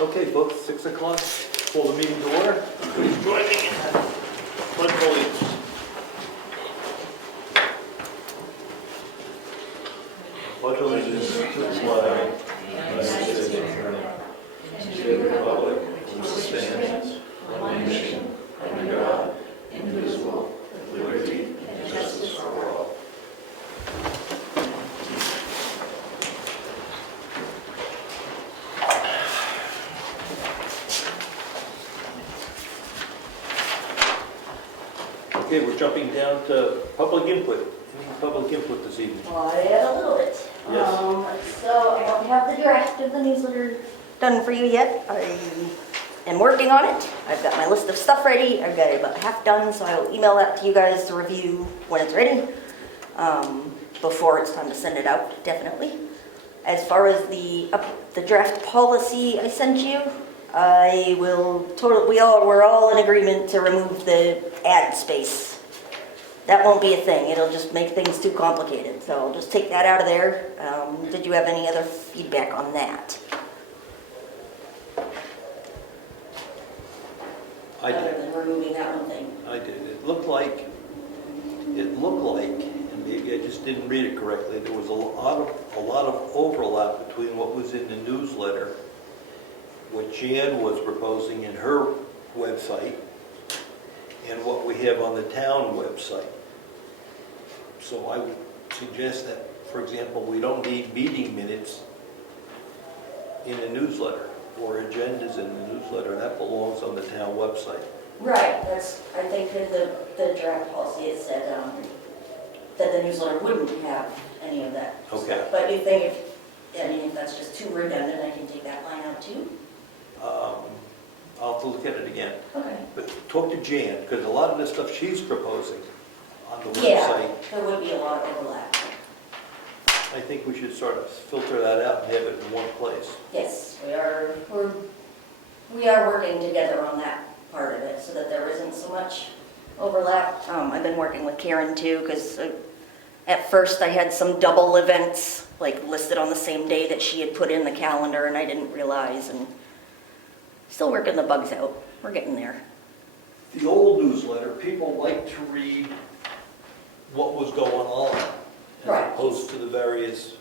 Okay, folks, 6 o'clock, call the meeting to order. Please join me in that pledge of allegiance. Pledge allegiance to the flag of the United States of America, and to the republic which stands one nation, under God, indivisible, with liberty and justice for all. Okay, we're jumping down to public input. Any public input this evening? Well, I had a little bit. Yes. So I don't have the draft of the newsletter done for you yet. I am working on it. I've got my list of stuff ready. I've got it about half done, so I will email that to you guys to review when it's ready. Before it's time to send it out, definitely. As far as the draft policy I sent you, we're all in agreement to remove the ad space. That won't be a thing. It'll just make things too complicated. So I'll just take that out of there. Did you have any other feedback on that? I Other did. than removing that one thing. I did. It looked like, and maybe I just didn't read it correctly, there was a lot of overlap between what was in the newsletter, what Jan was proposing in her website, and what we have on the town website. So I would suggest that, for example, we don't need meeting minutes in a newsletter or agendas in the newsletter. That belongs on the town website. Right. I think that the draft policy has said that the newsletter wouldn't have any of that. Okay. Stuff. But you think if that's just too redundant, I can take that line out too? I'll have to look at it again. Okay. But talk to Jan, because a lot of the stuff she's proposing on the Yeah, website, there would be a lot of overlap. I think we should sort of filter that out and have it in one place. Yes, we are working together on that part of it so that there isn't so much overlap. I've been working with Karen too, because at first I had some double events like listed on the same day that she had put in the calendar, and I didn't realize, and still working the bugs out. We're getting there. The old newsletter, people like to read what was going on, as Right. opposed to the various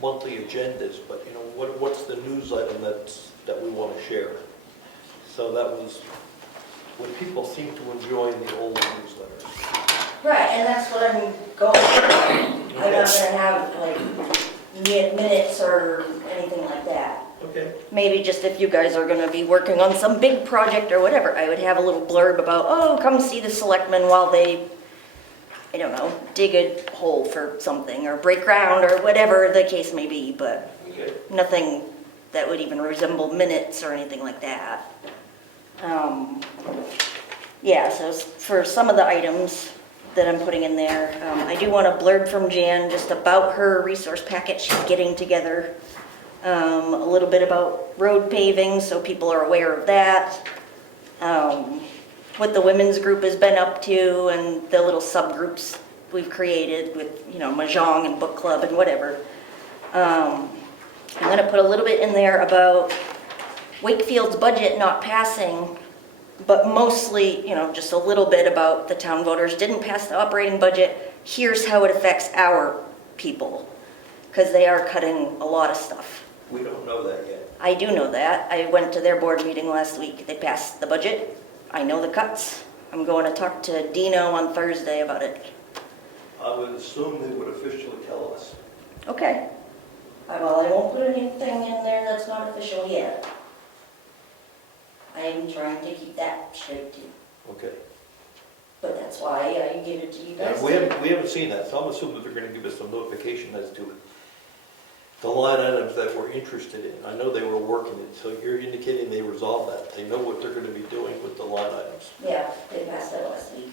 monthly agendas. But you know, what's the news item that we want to share? So that was what people seem to enjoy in the old newsletters. Right, and that's what I'm going for. I'm not gonna have like minutes or anything like that. Okay. Maybe just if you guys are gonna be working on some big project or whatever, I would have a little blurb about, oh, come see the selectmen while they, I don't know, dig a hole for something or break ground or whatever the case may be, but Okay. nothing that would even resemble minutes or anything like that. Yeah, so for some of the items that I'm putting in there, I do want a blurb from Jan just about her resource packet she's getting together. A little bit about road paving, so people are aware of that. What the women's group has been up to and the little subgroups we've created with, Mahjong and book club and whatever. I'm gonna put a little bit in there about Wakefield's budget not passing, but mostly, just a little bit about the town voters didn't pass the operating budget. Here's how it affects our people, because they are cutting a lot of stuff. We don't know that yet. I do know that. I went to their board meeting last week. They passed the budget. I know the cuts. I'm going to talk to Dino on Thursday about it. I would assume they would officially tell us. Okay. Well, I won't put anything in there that's not official yet. I am trying to keep that straight too. Okay. But that's why I gave it to you guys. Yeah, we haven't seen that, so I'm assuming they're going to give us some notification as to the line items that we're interested in. I know they were working it, so you're indicating they resolved that. They know what they're going to be doing with the line items. Yeah, they passed that last week.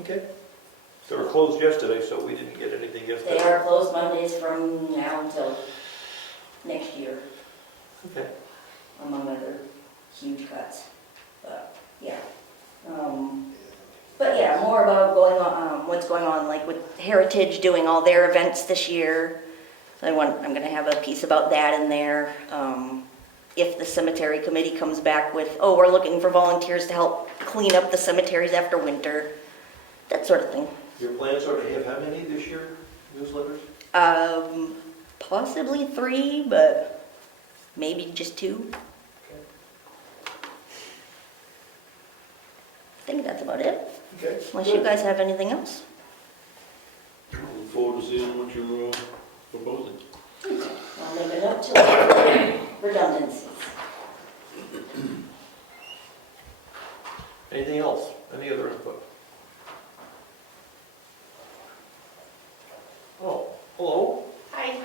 Okay. They were closed yesterday, so we didn't get anything yesterday. They are closed Mondays from now until next year, Okay. among other huge cuts. But, yeah. But yeah, more about what's going on, like with Heritage doing all their events this year. So I'm gonna have a piece about that in there. If the cemetery committee comes back with, oh, we're looking for volunteers to help clean up the cemeteries after winter, that sort of thing. Your plans are to have how many this year, newsletters? Possibly 3, but maybe just 2. Okay. I think that's about it, Okay. unless you guys have anything else. Look forward to seeing what you're proposing. I'll leave it up to redundancies. Anything else? Any other input? Oh, hello. Hi.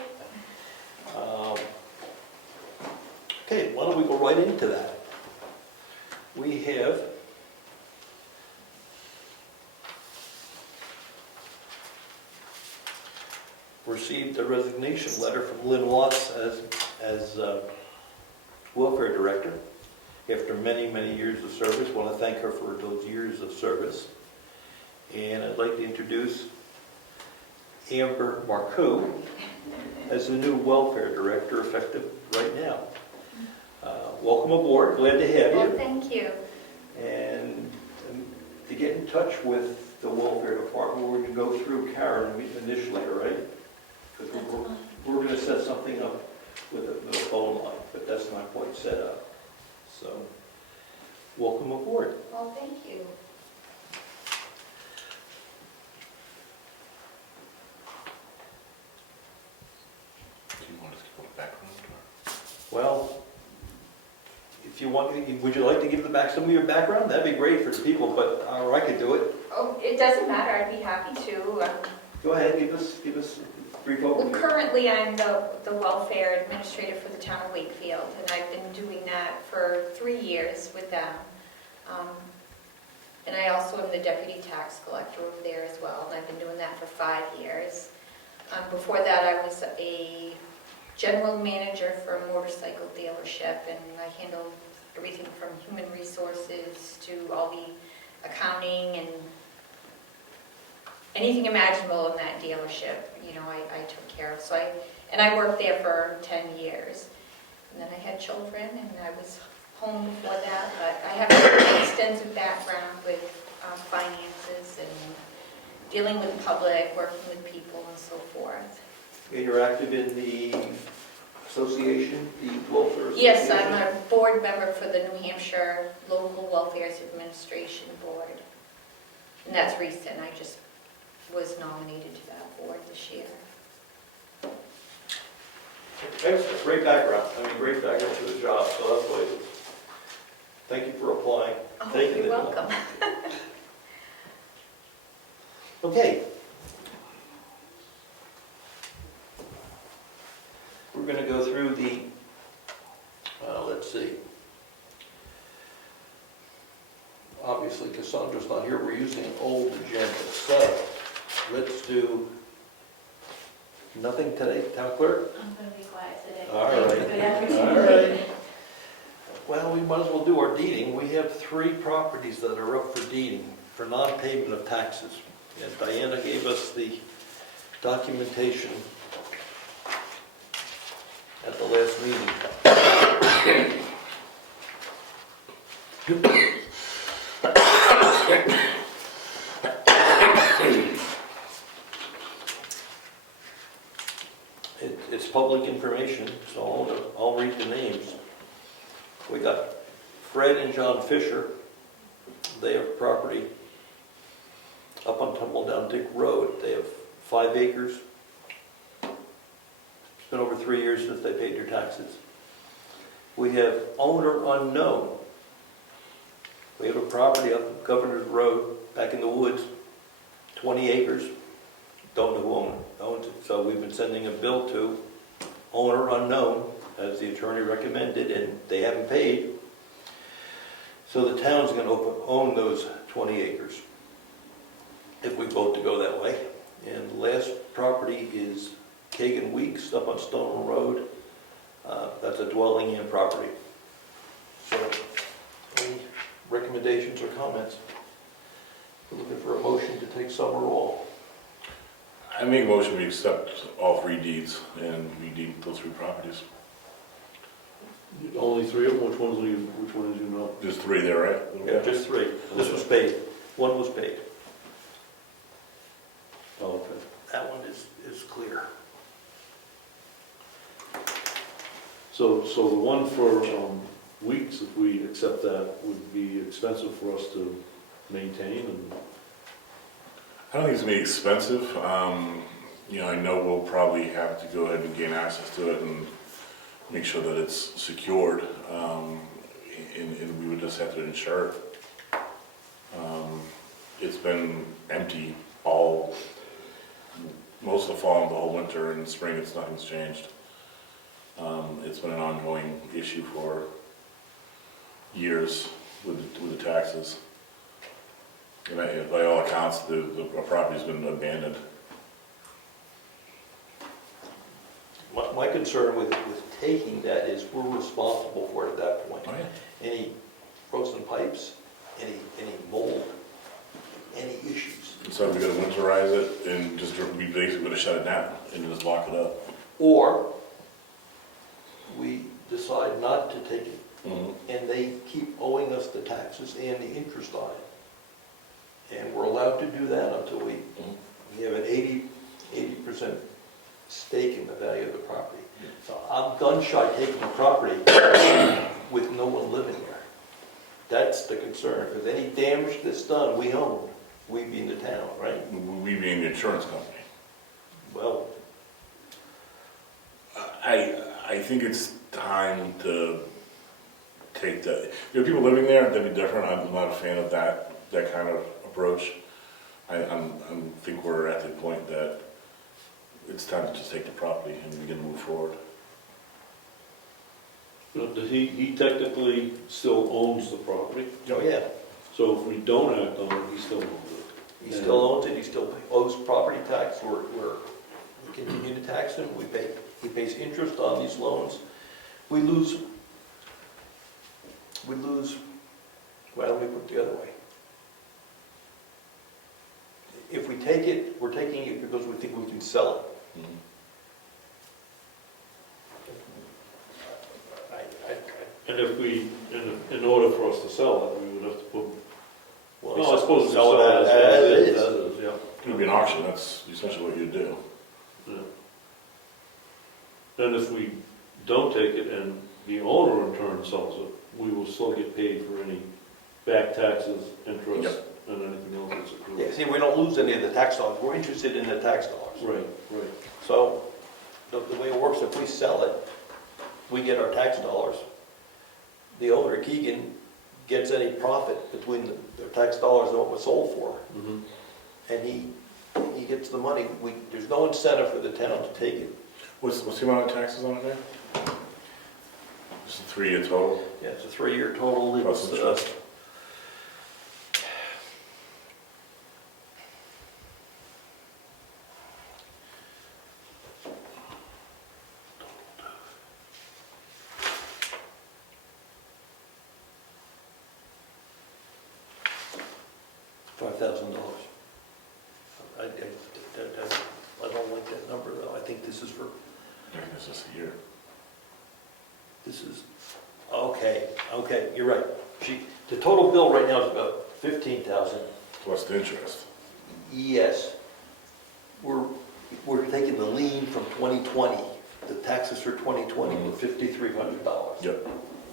Okay, why don't we go right into that? We have received a resignation letter from Lynn Watts as welfare director after many, many years of service. Want to thank her for those years of service. And I'd like to introduce Amber Marcoux as the new welfare director effective right now. Welcome aboard, glad to have you. Well, thank you. And to get in touch with the welfare department, we're going to go through Karen initially, all right? Because we're going to set something up with a phone line, but that's not quite set up. So, welcome aboard. Well, thank you. Do you want us to go background or? Well, if you want, would you like to give some of your background? That'd be great for the people, but or I could do it. Oh, it doesn't matter. I'd be happy to. Go ahead, give us a brief Well, overview. currently I'm the welfare administrator for the town of Wakefield, and I've been doing that for 3 years with them. And I also am the deputy tax collector over there as well, and I've been doing that for 5 years. Before that, I was a general manager for a motorcycle dealership, and I handled everything from human resources to all the accounting and anything imaginable in that dealership, I took care of. So I worked there for 10 years. And then I had children, and I was home before that, but I have an extensive background with finances and dealing with the public, working with people and so forth. And you're active in the association, the welfare association? Yes, I'm a board member for the New Hampshire Local Welfare Administration Board. And that's recent. I just was nominated to that board this year. Excellent, great background. Great background for the job, so that's why it is. Thank you for applying. Oh, Taking you're it. welcome. Okay. We're going to go through the, let's see. Obviously, Cassandra's not here. We're using an old agenda. So, let's do nothing today, Town Clerk? I'm going to be quiet today. All right. Good afternoon. All right. Well, we might as well do our deeding. We have 3 properties that are up for deeding for non-payment of taxes. And Diana gave us the documentation at the last meeting. It's public information, so I'll read the names. We got Fred and John Fisher. They have property up on Tumbledown Dick Road. They have 5 acres. It's been over 3 years since they paid their taxes. We have owner unknown. We have a property up Governor's Road, back in the woods, 20 acres. Don't know who owns it. So we've been sending a bill to owner unknown, as the attorney recommended, and they haven't paid. So the town's going to own those 20 acres, if we vote to go that way. And the last property is Kagan Weeks up on Stone Road. That's a dwelling in property. So, any recommendations or comments? We're looking for a motion to take some or all. I make a motion, we accept all 3 deeds and we deed those 3 properties. Only 3 of them, which ones you know? There's 3 there, right? Yeah, just 3. This was paid. One was paid. Oh, okay. That one is clear. So the one for Weeks, if we accept that, would be expensive for us to maintain and, I don't think it's gonna be expensive. You know, I know we'll probably have to go ahead and gain access to it and make sure that it's secured. And we would just have to insure it. It's been empty most of the fall and the whole winter, and spring nothing's changed. It's been an ongoing issue for years with the taxes. And by all accounts, the property's been abandoned. My concern with taking that is we're responsible for it at that point. Oh, yeah. Any frozen pipes, any mold, any issues. So we're gonna winterize it and we basically gonna shut it down and just lock it up. Or we decide not to take it, Mhm. and they keep owing us the taxes and the interest on it. And we're allowed to do that until we have an 80% stake in the value of the property. So I'm gun shy taking the property with no one living there. That's the concern, because any damage that's done, we own, we being the town, right? We being the insurance company. Well, I think it's time to take that. You know, people living there, that'd be different. I'm not a fan of that kind of approach. I think we're at the point that it's time to just take the property and begin to move forward. he technically still owns the property, oh yeah, so if we don't act on it, he still owns it. he still owns it, he still owes property tax, we continue to tax him, he pays interest on these loans. We lose, well, let me put it the other way. If we take it, we're taking it because we think we can sell it. Mhm. And if in order for us to sell it, we would have to put, Well, no, I suppose we sell it sell it as as is. is, yeah. It would be an auction, that's essentially what you do. Yeah. And if we don't take it and the owner in turn sells it, we will still get paid for any back taxes, interest, Yep. and anything else that's accrued. Yeah, see, we don't lose any of the tax dollars, we're interested in the tax dollars. Right, right. So, the way it works, if we sell it, we get our tax dollars. The owner, Keegan, gets any profit between the tax dollars and what was sold for, Mhm. and he gets the money. There's no incentive for the town to take it. What's the amount of taxes on it there? It's a 3-year total. Yeah, it's a 3-year total. Plus interest. $5,000. I don't like that number, though. I think this is for, I think it's just a year. okay, you're right. The total bill right now is about $15,000. Plus the interest. Yes. We're taking the lien from 2020. The taxes for 2020 were $5,300. Yep.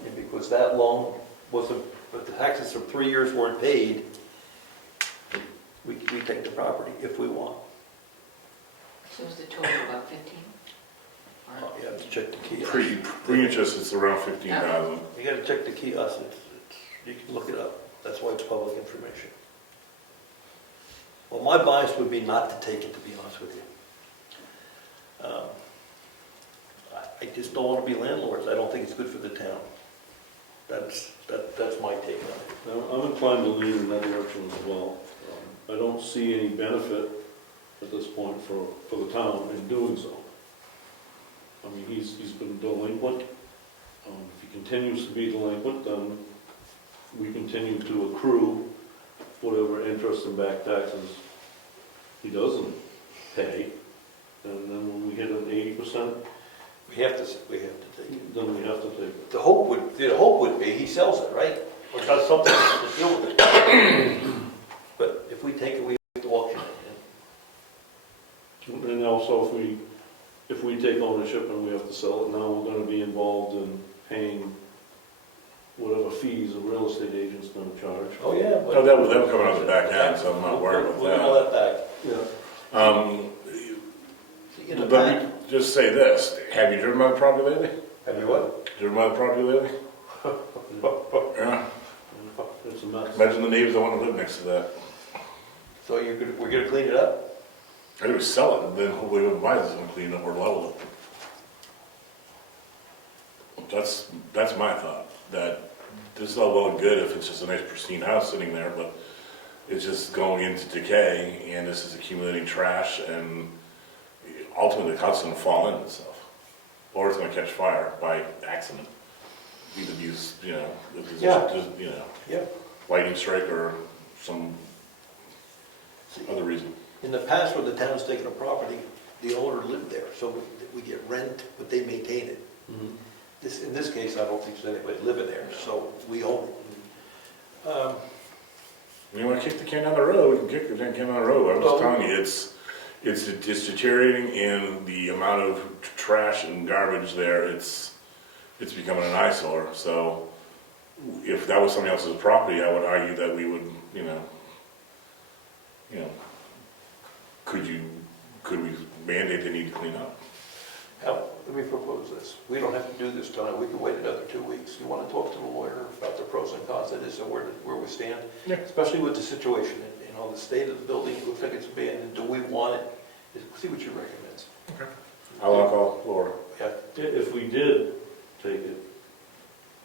And because that loan wasn't, but the taxes from 3 years weren't paid, we take the property if we want. So is the total about 15? Or- You have to check the kiosk. Pre-interest, it's around 15,000. You gotta check the kiosk. You can look it up. That's why it's public information. Well, my bias would be not to take it, to be honest with you. I just don't want to be landlords. I don't think it's good for the town. That's my take on it. Now, I'm inclined to lean in that direction as well. I don't see any benefit at this point for the town in doing so. I mean, he's been delinquent. If he continues to be delinquent, then we continue to accrue whatever interest and back taxes he doesn't pay, and then when we hit an 80%, We have to take it. then we have to take it. The hope would be he sells it, right? Or does something to deal with it. But if we take it, we have to auction it. And also, if we take ownership and we have to sell it, now we're gonna be involved in paying whatever fees a real estate agent's gonna charge. Oh, yeah. but- No, that would come out of the back end, so I'm not worried about We'll get all that. that back. Yeah. In the Let back, me just say this, have you driven by the property lately? have you what? Driven by the property lately? Yeah, It's a mess. imagine the neighbors that want to live next to that. So we're gonna clean it up? I would sell it, and then hopefully whoever buys it's gonna clean it up or level it. That's my thought, that this is all well and good if it's just a nice pristine house sitting there, but it's just going into decay, and this is accumulating trash, and ultimately the house is gonna fall in itself. Or it's gonna catch fire by accident. Either these, Yeah. Yeah. lightning strike or some other reason. In the past, when the town's taken a property, the owner lived there, so we get rent, but they maintain it. Mhm. In this case, I don't think there's anybody living there, so we own it. You wanna kick the can down the road, we can kick the can down the road. I'm Well- just telling you, it's deteriorating, and the amount of trash and garbage there, it's becoming an eyesore. So if that was somebody else's property, I would argue that we would, could we mandate they need to clean up? Now, let me propose this. We don't have to do this tonight, we can wait another 2 weeks. You want to talk to the lawyer about the pros and cons of this and where we stand? Yeah. Especially with the situation, the state of the building, it looks like it's abandoned, do we want it? See what you recommend. I'll call Laura. Yeah, If we did take it,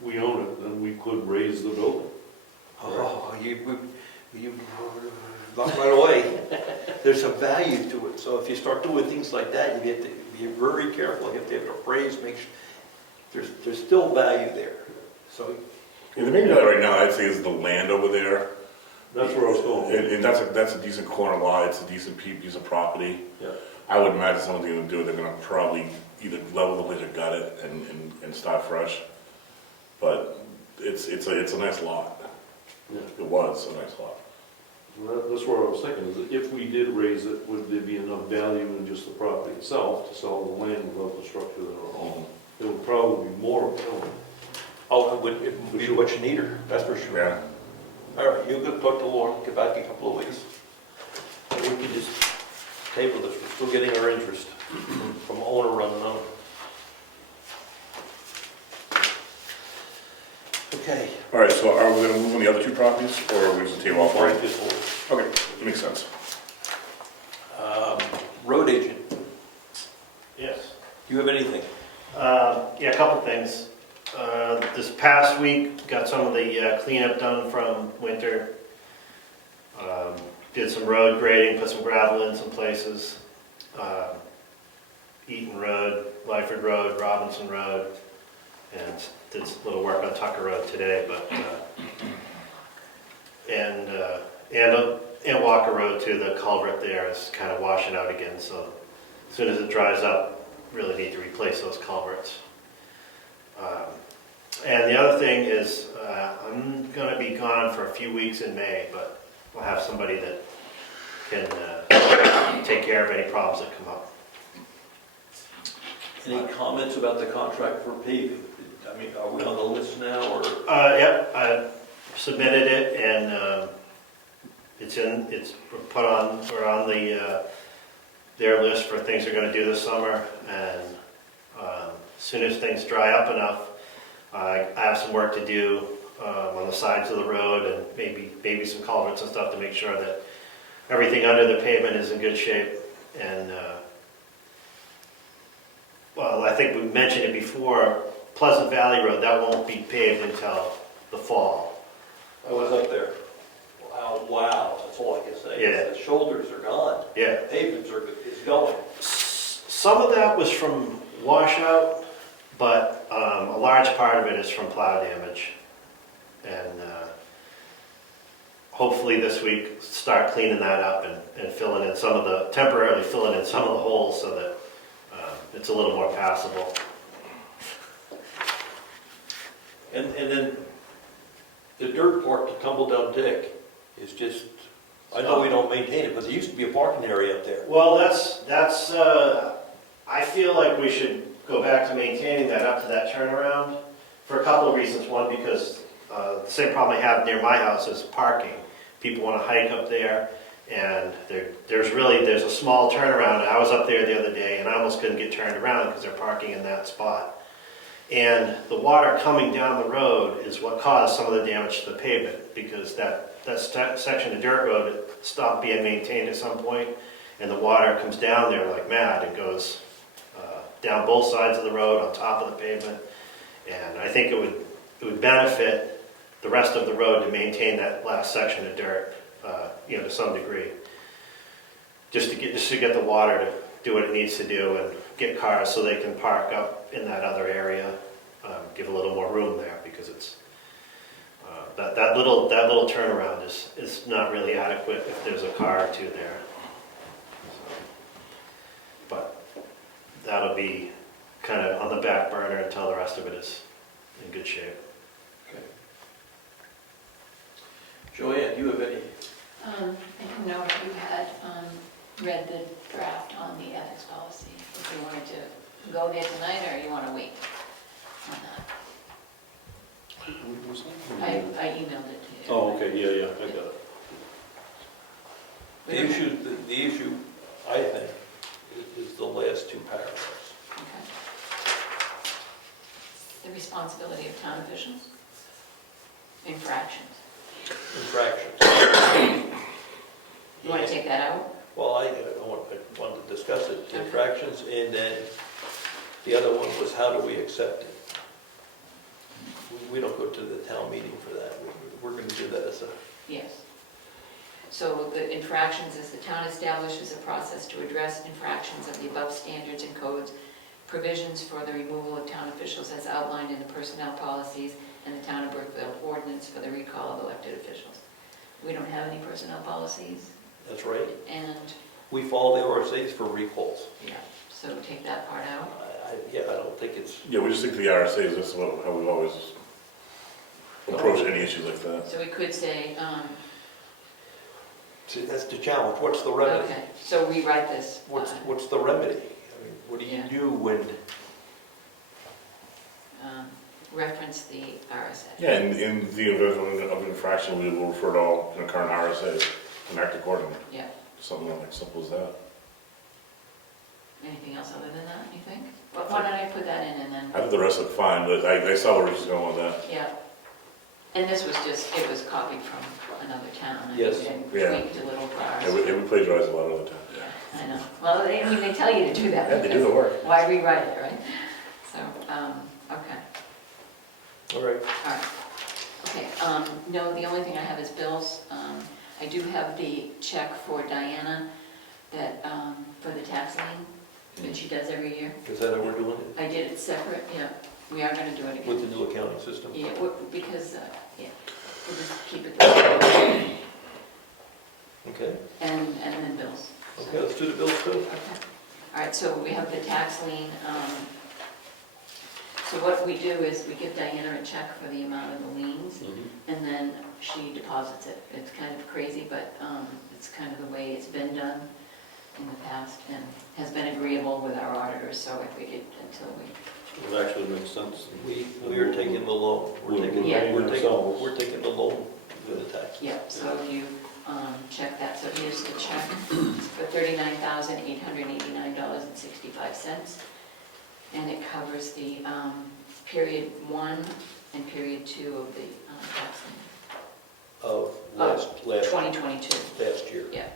we own it, then we could raise the building. oh, you knocked right away. There's a value to it, so if you start doing things like that, you have to be very careful, you have to have it appraised, make sure, there's still value there. So, Yeah, the main guy right now, I'd say, is the land over there. That's where I was going. And that's a decent corner lot, it's a decent piece of property. Yeah. I would imagine someone's gonna do it, they're gonna probably either level the place or gut it and start fresh. But it's a nice lot. Yeah. It was a nice lot. That's where I was thinking, is that if we did raise it, would there be enough value in just the property itself to sell the land without the structure thereof? It would probably be more appealing. it would be much neater, that's for sure. Yeah. All right, you go talk to Laura, get back in a couple of weeks. And we can just table this, we're still getting our interest from owner running on it. Okay. All right, so are we gonna move on the other two properties, or are we just table all three? This whole, Okay, makes sense. road agent, Yes. do you have anything? Yeah, a couple things. This past week, got some of the cleanup done from winter. Did some road grading, put some gravel in some places. Eaton Road, Lyford Road, Robinson Road, and did a little work on Tucker Road today, but, and Walker Road too, the culvert there is kind of washing out again, so as soon as it dries up, really need to replace those culverts. And the other thing is, I'm gonna be gone for a few weeks in May, but we'll have somebody that can take care of any problems that come up. Any comments about the contract for paving? I mean, are we on the list now, or? Yep, I submitted it and it's put on, we're on their list for things they're gonna do this summer, and as soon as things dry up enough, I have some work to do on the sides of the road and maybe some culverts and stuff to make sure that everything under the pavement is in good shape. And well, I think we mentioned it before, Pleasant Valley Road, that won't be paved until the fall. I was up there. Wow, that's all I can say. Yeah. The shoulders are gone. Yeah. Pavements is going. Some of that was from washout, but a large part of it is from plow damage. And hopefully this week, start cleaning that up and filling in temporarily filling in some of the holes so that it's a little more passable. And then the dirt park, the tumble down deck, is just, I know we don't maintain it, but there used to be a parking area up there. Well, that's I feel like we should go back to maintaining that up to that turnaround for a couple of reasons. One, because the same problem I have near my house is parking. People want to hike up there, and there's a small turnaround. I was up there the other day, and I almost couldn't get turned around because they're parking in that spot. And the water coming down the road is what caused some of the damage to the pavement, because that section of dirt road stopped being maintained at some point, and the water comes down there like mad. It goes down both sides of the road, on top of the pavement, and I think it would benefit the rest of the road to maintain that last section of dirt, to some degree, just to get the water to do what it needs to do and get cars so they can park up in that other area, give a little more room there, because it's that little turnaround is not really adequate if there's a car or two there. So, but that'll be kind of on the back burner until the rest of it is in good shape. Okay. Joanne, do you have any? I don't know if you had read the draft on the ethics policy, if you wanted to go there tonight or you want to wait on that. What was that? I emailed it to you. Oh, okay, yeah, I got it. The issue, I think, is the last two paragraphs. Okay. The responsibility of town officials? Infractions. Infractions. You want to take that out? Well, I wanted to discuss it, Okay. infractions, and then the other one was how do we accept it? We don't go to the town meeting for that. We're going to do that as a, Yes. So the infractions is the town establishes a process to address infractions of the above standards and codes, provisions for the removal of town officials as outlined in the personnel policies and the town of Brookfield ordinance for the recall of elected officials. We don't have any personnel policies, that's right. and, We follow the RSAs for recalls. yeah, so take that part out. I don't think it's, Yeah, we just think the RSA's, that's how we've always approached any issues like that. So we could say, see, that's the challenge. What's the remedy? okay, so rewrite this. What's the remedy? I mean, what do you Yeah. do when, Reference the RSA. Yeah, in the event of infraction, we will refer to all current RSA's and act accordingly. Yeah. Something like simple as that. Anything else other than that, you think? Well, why don't I put that in and then, I think the rest look fine, but I saw where it was going with that. yeah. And this was just, it was copied from another town. I Yes. think, and Yeah. tweaked a little for ours. It would plagiarize a lot of the time. Yeah, I know. Well, they tell you to do that. Yeah, they do the work. Why rewrite it, right? So, okay, all right, all right. Okay, no, the only thing I have is bills. I do have the check for Diana that, for the tax lien that she does every year. is that how we're doing it? I did it separate, yeah. We are gonna do it again. With the new accounting system? Yeah, because, yeah, we'll just keep it this way. Okay, And then bills. okay, let's do the bills too. Okay. All right, so we have the tax lien. So what we do is we give Diana a check for the amount of the liens, and then she deposits it. It's kind of crazy, but it's kind of the way it's been done in the past, and has been agreeable with our auditors, so I figured until we... It actually makes sense. We are taking the loan. We're taking, Yeah. we're taking the loan for the tax. Yeah, so if you check that, so here's the check for $39,889.65. And it covers the period 1 and period 2 of the tax lien. Of last 2022, last year. yeah.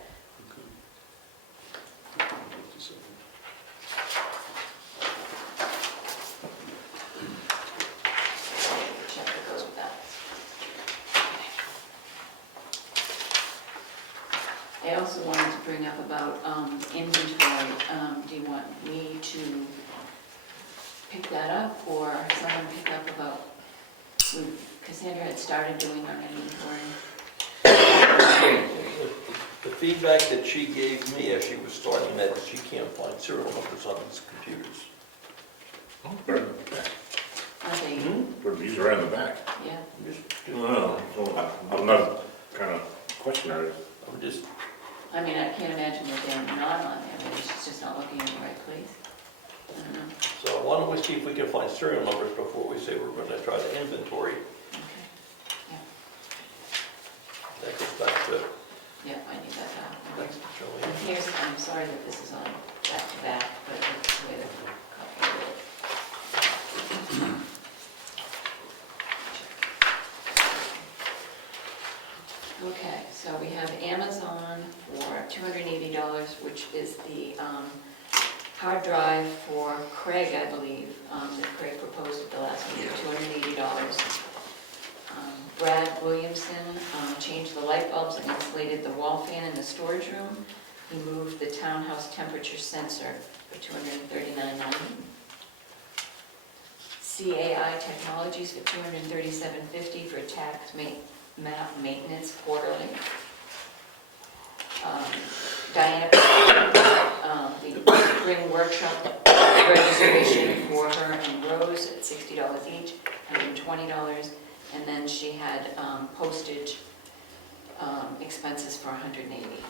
Check that goes with that. I also wanted to bring up about inventory. Do you want me to pick that up, or someone pick up about, Cassandra had started doing our inventory. feedback that she gave me as she was starting that, is she can't find serial numbers on these computers. Oh, they're in the back. Are they, These are in the back. yeah, No, I'm not kind of questioning. I'm just, I mean, I can't imagine that they're not on there, maybe she's just not looking in the right place. I don't know, so why don't we see if we can find serial numbers before we say we're gonna try to inventory. okay, That goes back to, yeah, I need that out. thanks for showing. And here's, I'm sorry that this is on back to back, but it's the way the copy is. Okay, so we have Amazon for $280, which is the hard drive for Craig, I believe, that Craig proposed at the last meeting, $280. Brad Williamson changed the light bulbs and insulated the wall fan in the storage room. He moved the townhouse temperature sensor for $239.90. CAI Technologies for $237.50 for tax map maintenance quarterly. Diana, the spring workshop registration for her and Rose at $60 each, $120. And then she had postage expenses for $180.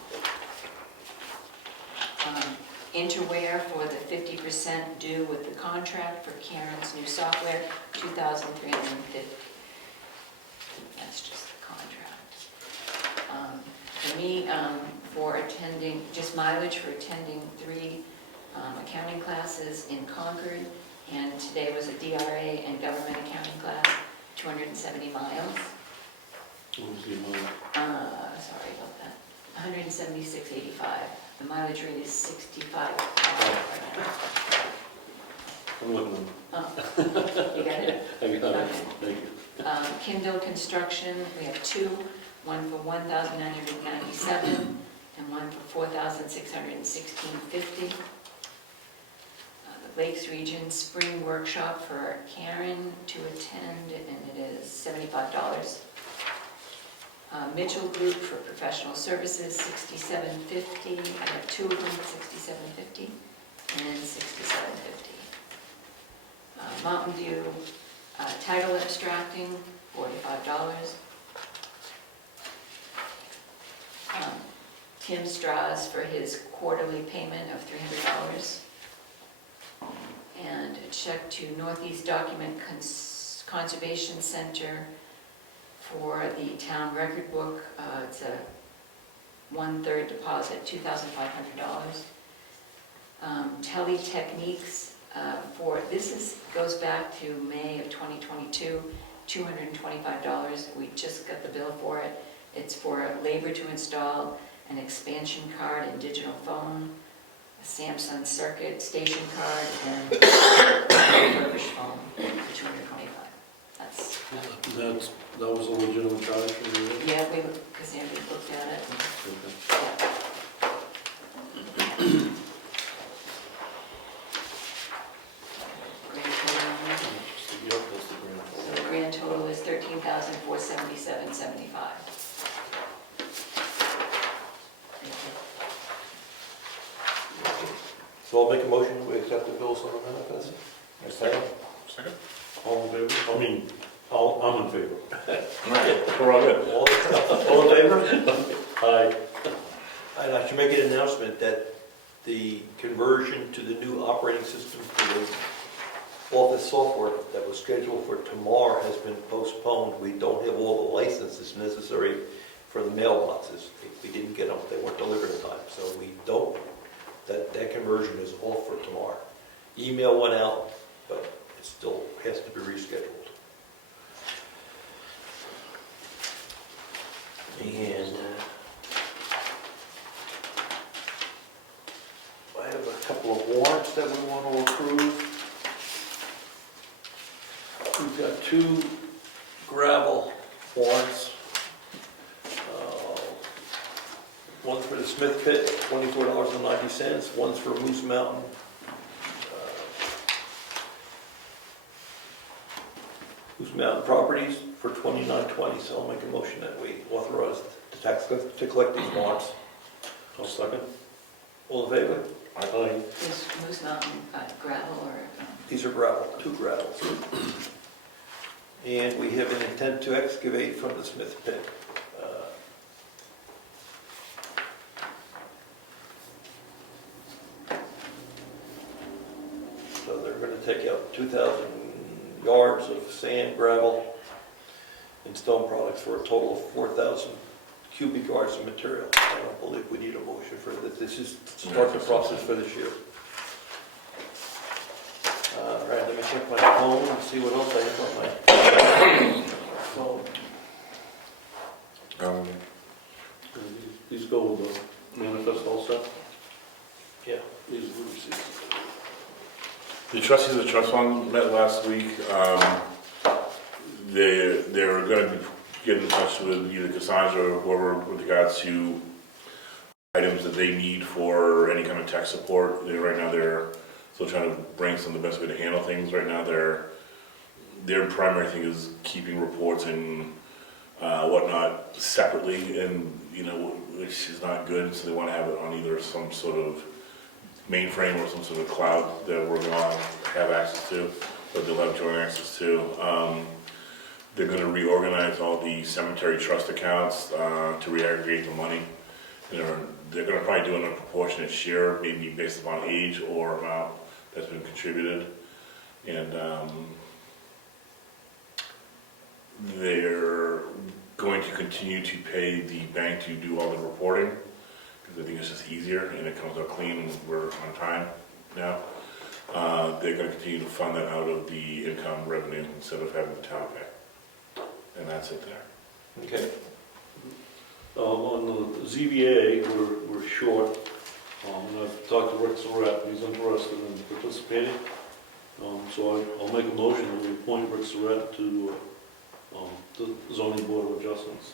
Interware for the 50% due with the contract for Karen's new software, $2,350. That's just the contract. For me, for attending, just mileage for attending 3 accounting classes in Concord, and today was a DRA and government accounting class, 270 miles. What was the amount? Sorry about that. 176.85. The mileage rate is 65 right now. I'm looking, Oh, you got it? I got it, Okay. thank you. Kindle Construction, we have 2, one for $1,997 and one for $4,616.50. The Lakes Region Spring Workshop for Karen to attend, and it is $75. Mitchell Group for professional services, $67.50. I have 2 of them, $67.50 and $67.50. Mountain View title abstracting, $45. Tim Strauss for his quarterly payment of $300. And a check to Northeast Document Conservation Center for the town record book. It's a 1/3 deposit, $2,500. Teletechniques for, goes back to May of 2022, $225. We just got the bill for it. It's for labor to install an expansion card and digital phone, a Samsung circuit station card, and a refurbished phone for $225. That was a legitimate charge for you? Yeah, because Andy looked at it. Okay. Grand total on that. Yep, that's the grand So total. the grand total is $13,477.75. so I'll make a motion, we accept the bills on the manifest. Second? All in favor? I mean, I'm in favor. All right, we're all good. All in favor? Aye. And I should make an announcement that the conversion to the new operating system for the office software that was scheduled for tomorrow has been postponed. We don't have all the licenses necessary for the mailboxes. We didn't get them, they weren't delivered in time. So we don't, that conversion is off for tomorrow. Email went out, but it still has to be rescheduled. And I have a couple of warrants that we want to approve. We've got 2 gravel warrants. One's for the Smith Pit, $24.90. One's for Moose Mountain. Moose Mountain Properties for $29.20. So I'll make a motion that we authorize the tax collector to collect these warrants. I'll second. All in favor? Aye. Is Moose Mountain gravel or? These are gravel, 2 gravels. And we have an intent to excavate from the Smith pit. So they're going to take out 2,000 yards of sand, gravel, and stone products for a total of 4,000 cubic yards of material. I don't believe we need a motion for that. This is to start the process for this year. All right, let me check my phone and see what else I have on my phone. These go with the manifest also? Yeah. These are the receipts. The trustees of the trust fund met last week. They're going to be getting in touch with either Cassandra or whoever with regards to items that they need for any kind of tech support. Right now they're still trying to brainstorm the best way to handle things. Right now their primary thing is keeping reports and whatnot separately, and which is not good. So they want to have it on either some sort of mainframe or some sort of cloud that we're going to have access to, or they'll have joint access to. They're going to reorganize all the cemetery trust accounts to reaggregate the money. They're going to probably do it in a proportionate share, maybe based upon age or amount that's been contributed. And they're going to continue to pay the bank to do all the reporting, because I think it's just easier and it comes out clean and we're on time now. They're going to continue to fund that out of the income revenue instead of having the town pay. And that's it there. Okay. On the ZBA, we're short. And I've talked to Rick Surratt, he's interested in participating. So I'll make a motion that we appoint Rick Surratt to the zoning board of adjustments.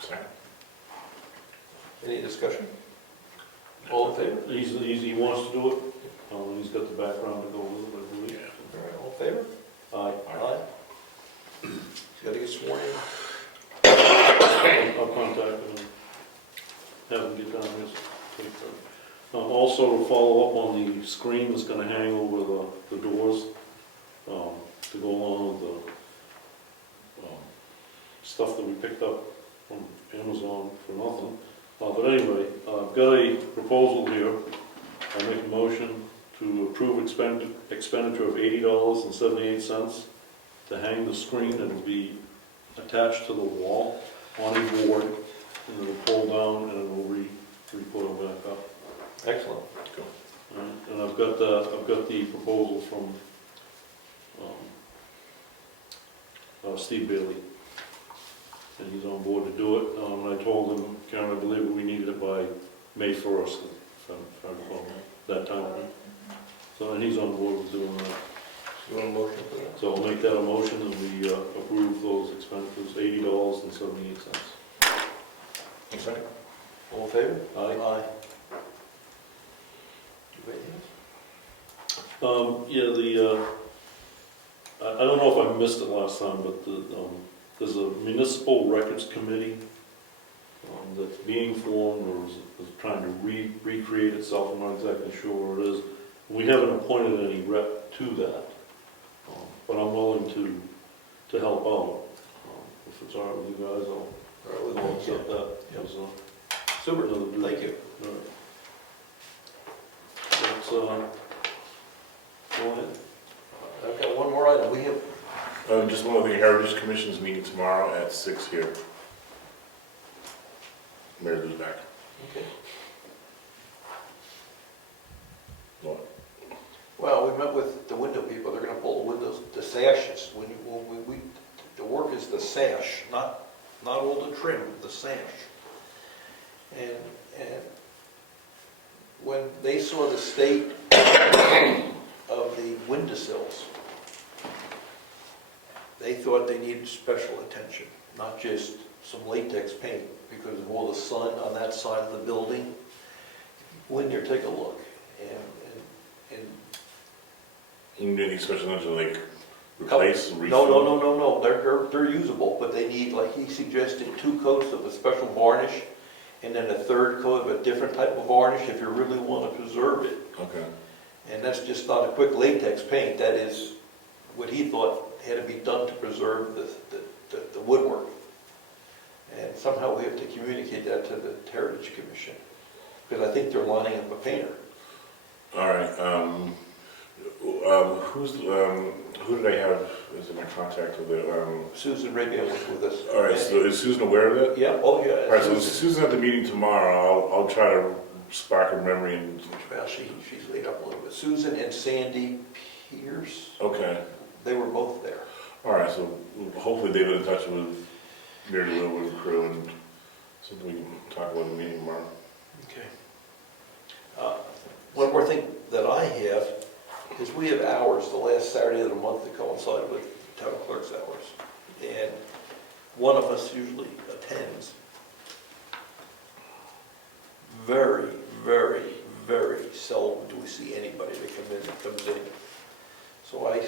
Second. Any discussion? All in favor? He wants to do it. He's got the background to go with it, I believe. All right, all in favor? Aye. Aye. He's got to get sworn in. I'll contact him and have him get down here. Also, to follow up on the screen that's going to hang over the doors to go along with the stuff that we picked up from Amazon for nothing. But anyway, I've got a proposal here. I make a motion to approve expenditure of $80.78 to hang the screen. It'll be attached to the wall on a board, and it'll pull down and it'll re-put it back up. Excellent. Cool. And I've got the proposal from Steve Bailey, and he's on board to do it. And I told him, Karen, I believe we needed it by May 1st, if I recall that time. So, and he's on board with doing that. You want a motion for that? So I'll make that a motion, and we approve those expenditures, $80.78. Second. All in favor? Aye. Aye. You anything else? I don't know if I missed it last time, but there's a municipal records committee that's being formed, or is trying to recreate itself. I'm not exactly sure where it is. We haven't appointed any rep to that, but I'm willing to help out. If it's all right with you guys, All right, with I'll me, accept that. Yep. as, Super, another duty. thank you. All right. That's, go ahead. I've got one more item. We have, Just one more thing, Heritage Commission's meeting tomorrow at 6 here. Mary Lou's back. okay. What? Well, we met with the window people. They're going to pull the windows, the sashes. The work is the sash, not all the trim, the sash. And when they saw the state of the windowsills, they thought they needed special attention, not just some latex paint, because of all the sun on that side of the building. Go in there, take a look. And You need any special attention, like replace, refill? No, they're usable, but they need, like he suggested, 2 coats of a special varnish and then a third coat of a different type of varnish if you really want to preserve it. Okay. And that's just not a quick latex paint, that is what he thought had to be done to preserve the woodwork. And somehow we have to communicate that to the Heritage Commission, because I think they're lining up a painter. All right, who did I have as my contact with it? Susan Rabian was with us. All right, so is Susan aware of it? Yeah, oh yeah. All right, so Susan's at the meeting tomorrow. I'll try to spark her memory and, Well, she's laid up a little bit. Susan and Sandy Pierce, okay. they were both there. All right, so hopefully they've been in touch with Mary Lou and the crew and something we can talk about in the meeting tomorrow. Okay. One more thing that I have is we have hours the last Saturday of the month that coincide with town clerk's hours. And one of us usually attends. Very, very, very seldom do we see anybody that comes in. So I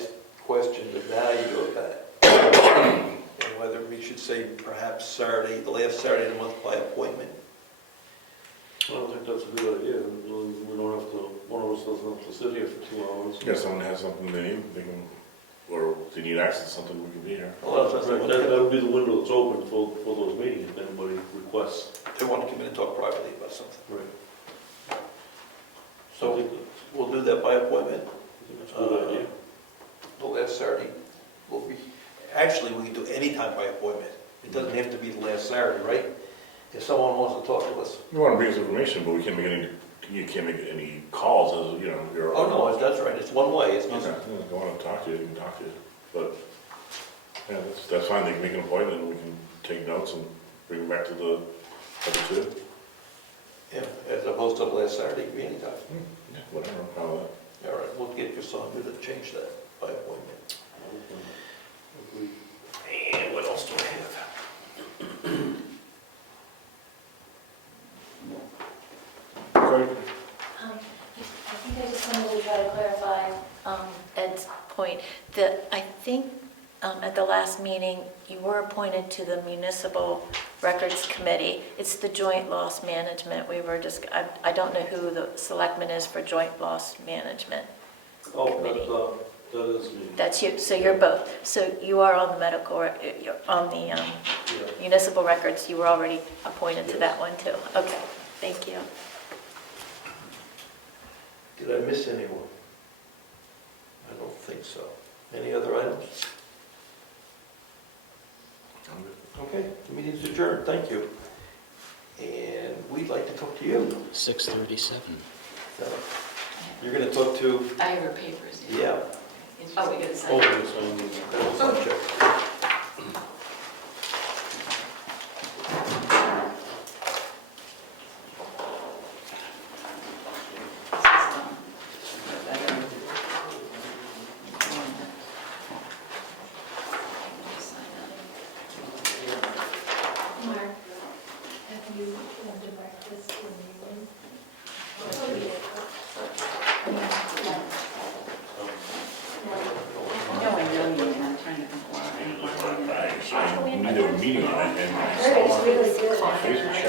question the value of that. And whether we should say perhaps Saturday, the last Saturday of the month by appointment. I don't think that's a good idea. We don't have to, one of us doesn't have to sit here for 2 hours. Yeah, someone has something they need, they can, or if they need access to something, we can be here. Well, that's Right, that would be the window that's open for those meetings, if anybody requests. they want to come in and talk privately about something. Right. So we'll do that by appointment. I think that's a good idea. The last Saturday will be, actually, we can do any time by appointment. It doesn't have to be the last Saturday, right? If someone wants to talk to us. We want to bring us information, but we can't make any, you can't make any calls, as, you know, you're. Oh, no, that's right, it's one way, it's just, Okay, yeah, if they want to talk to you, you can talk to you, but, yeah, that's fine, they can make an appointment, and we can take notes and bring them back to the other two. yeah, as opposed to the last Saturday, it can be any time. Yeah, whatever, I'm fine with that. All right, we'll get Cassandra to change that by appointment. Agreed. And what else do I have? Okay. I think I just wanted to try to clarify Ed's point, that I think at the last meeting, you were appointed to the Municipal Records Committee. It's the Joint Loss Management. We were just, I don't know who the selectman is for Joint Loss Management. Oh, that is me. That's you, so you're both. So you are on the medical, you're on the Yeah. municipal records, you were already appointed to that one too. Okay, thank you. Did I miss anyone? I don't think so. Any other items? Okay, the meeting's adjourned, thank you. And we'd like to talk to you. 6:37. So, you're gonna talk to, I have her papers. yeah, Oh, we got to sign. Oh, it. yes, I need. that was on check. Mark, have you gone to breakfast in the room? No, I know you, and I'm trying to think why. I knew there was a meeting on it, and I saw It's really good. on Facebook chat